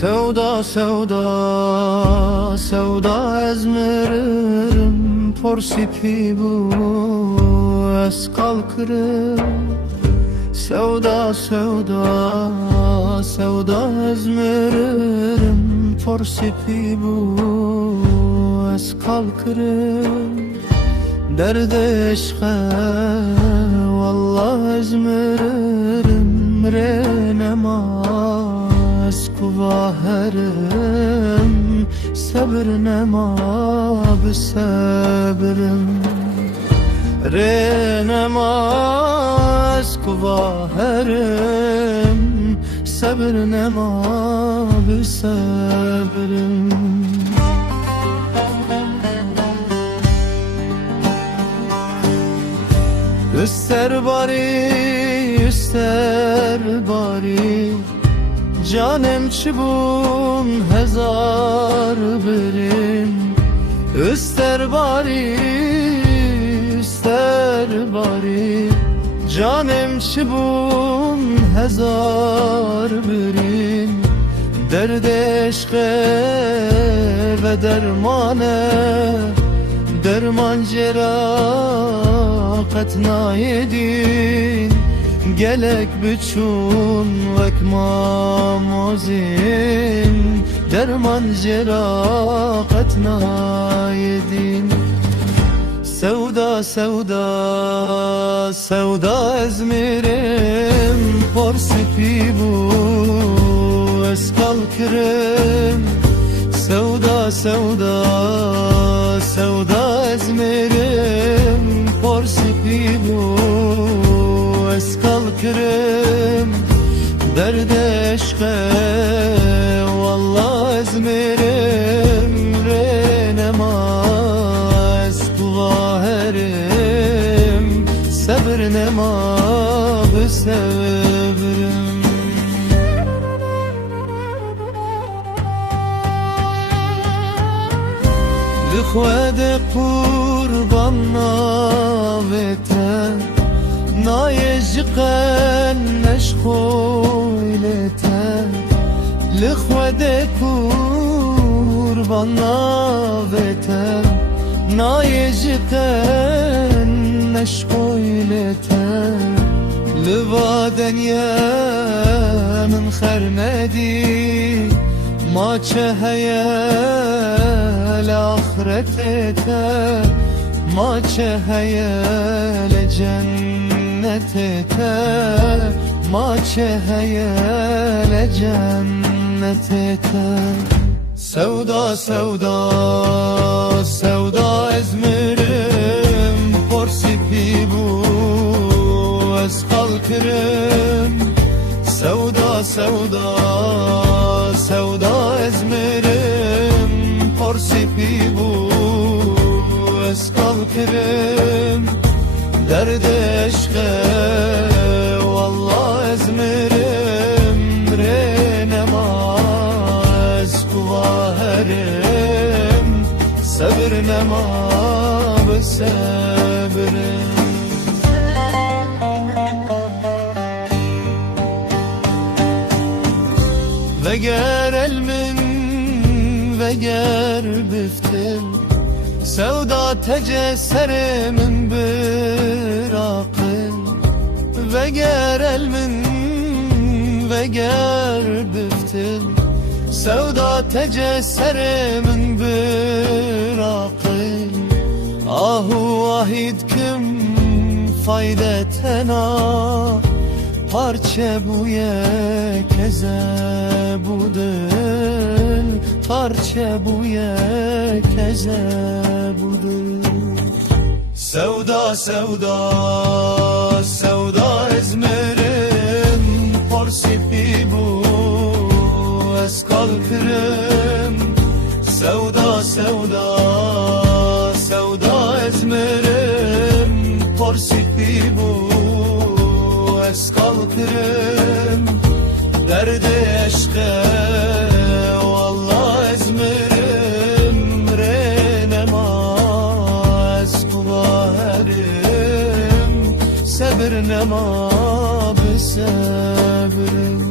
سودا سودا سودا از مرم پرسیپی بو از kalkırım سودا سودا سودا از مرم پرسیپی بو از kalkırım درد عشقه والله از مرم رنماز kuvaherım sabır nema بصبرم رنماز kuvaherım sabır nema بصبرم üster bari canım çubun hezar birim üster bari canım çubun hezar birim derd eşke ve dermane derman cerahat nayedin gelek bütün vekmamozin derman cerahat nayedin sevda sevda sevda ezmirim porsipi bu es kalkırım sevda sevda sevda ezmirim porsipi bu es kalkırım derd eşke vallah ezmirim renemaz kuvaherim sabır nema bısevrim لخواد قرباننا وته نایجقن نشخویلته لخواد قرباننا وته نایجقن نشخویلته لبادن یا من خرمدی ما چه hayal ahirete ma çe hayal cennete ma çe hayal cennete sevda sevda sevda ezmirim porsipi bu es kalkırım sevda sevda sevda ezmirim porsipi bu es kalkırım derd eşke vallah ezmirim renemaz kuvaherim sabır nema bısebrim ve ger elmin ve ger büftim sevda tecesserimin bir akıl ve ger elmin ve ger büftim sevda tecesserimin bir akıl ahu ahid kim faydetena parça bu ye keze bu dil parça bu ye keze bu dil sevda sevda sevda ezmirim porsipi bu es kalkırım sevda sevda sevda ezmirim porsipi bu es kalkırım derd eşke vallah ezmirim renemaz kuvaherim sabır nema bısebrim